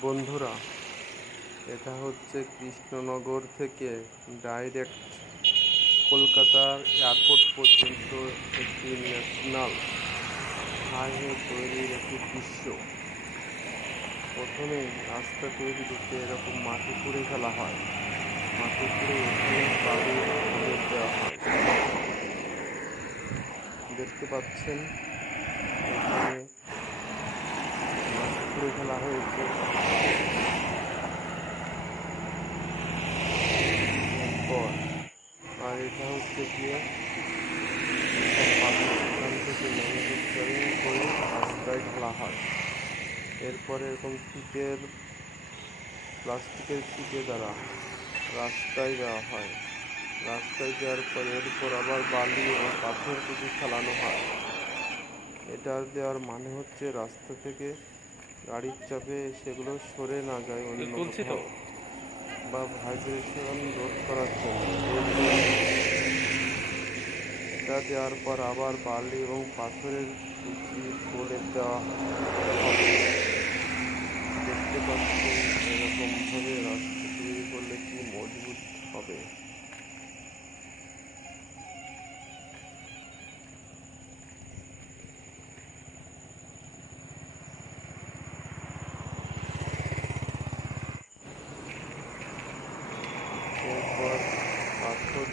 বন্ধুরা, এটা হচ্ছে কৃষ্ণনগর থেকে ডাইরেক্ট কলকাতার এয়ারপোর্ট পর্যন্ত একটি ন্যাশনাল হাইওয়ে তৈরির একটি দৃশ্য। প্রথমে রাস্তা তৈরি করতে এরকম মাটি খুঁড়ে ফেলা হয়। মাটি এখানে দেওয়া হয়। দেখতে পাচ্ছেন, এখানে মাটি খুঁড়ে ফেলা হয়েছে এরপর আর এটা হচ্ছে গিয়ে সব থেকে ম্যানুফ্যাকচারিং করে রাস্তায় ঢালা হয়। এরপরে এরকম শীতের প্লাস্টিকের শীতে দ্বারা রাস্তায় দেওয়া হয়। রাস্তায় দেওয়ার পর এরপর আবার বালি ও পাথর কিছু ফেলানো হয়। এটা দেওয়ার মানে হচ্ছে রাস্তা থেকে গাড়ির চাপে সেগুলো সরে না যায় অন্য কোথাও। বা ভাইব্রেশন রোধ করার জন্য। এটা দেওয়ার পর আবার বালি এবং পাথরের কুচি করে দেওয়া হবে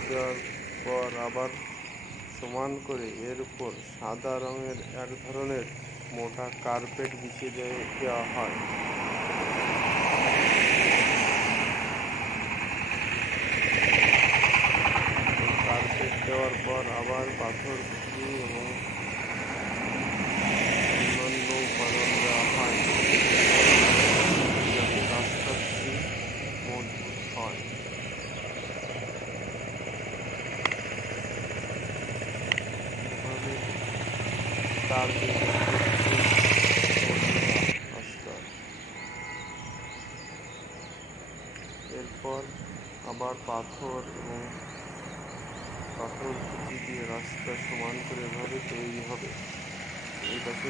দেওয়ার পর আবার সমান করে এর উপর সাদা রঙের এক ধরনের মোটা কার্পেট বিছিয়ে দেওয়া হয়। কার্পেট দেওয়ার পর আবার পাথর এবং অন্যান্য উপাদান দেওয়া হয় যাতে রাস্তাটি মজবুত হয় এভাবে তার এরপর আবার পাথর এবং পাথর খুঁটি দিয়ে রাস্তা সমান করে এভাবে তৈরি হবে। এই পাশে